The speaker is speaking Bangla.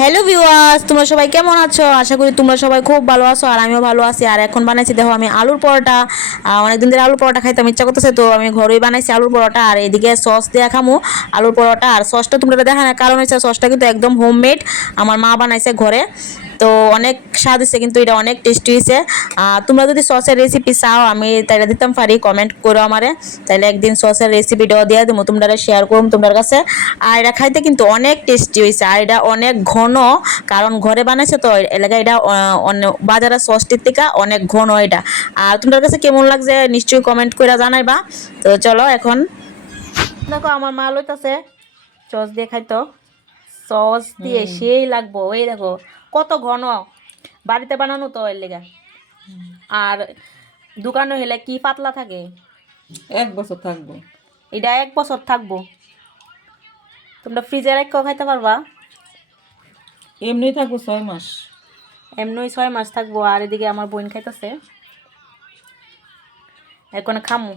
হ্যালো ভিউয়ার্স, তোমরা সবাই কেমন আছো? আশা করি তোমরা সবাই খুব ভালো আছো আর আমিও ভালো আছি। আর এখন বানাইছি দেখো আমি আলুর পরোটা। অনেকদিন ধরে আলুর পরোটা খাইতে ইচ্ছা করতেছে, তো আমি ঘরেই বানাইছি আলুর পরোটা। আর এদিকে সস দিয়ে খামু আলুর পরোটা। আর সসটা তোমরা দেখানোর কারণ হচ্ছে সসটা কিন্তু একদম হোমমেড, আমার মা বানাইছে ঘরে। তো অনেক স্বাদ হয়েছে, কিন্তু এটা অনেক টেস্টি হয়েছে। তোমরা যদি সসের রেসিপি চাও আমি তাইলে দিতাম পারি, কমেন্ট করো আমারে, তাইলে একদিন সসের রেসিপিটাও দিয়ে দেবো, তোমরা শেয়ার করুম তোমার কাছে। আর এটা খাইতে কিন্তু অনেক টেস্টি হয়েছে, আর এটা অনেক ঘন, কারণ ঘরে বানাইছে তো এলাকায় এটা বাজারের সসটির থেকে অনেক ঘন এটা। আর তোমার কাছে কেমন লাগছে নিশ্চয়ই কমেন্ট করে জানাইবা। তো চলো এখন দেখো আমার মা লইতাছে সস দিয়ে খাইতো, সস দিয়ে সেই লাগবো। এই দেখো কত ঘন, বাড়িতে বানানো তো এর লেগা। আর দোকানে হলে কি পাতলা থাকে। 1 বছর থাকবো। এটা 1 বছর থাকবো, তোমরা ফ্রিজে রেখেও খাইতে পারবা। এমনি থাকবো 6 মাস। এমনি 6 মাস থাকবো। আর এদিকে আমার বোন খাইতেছে, এখন খামু।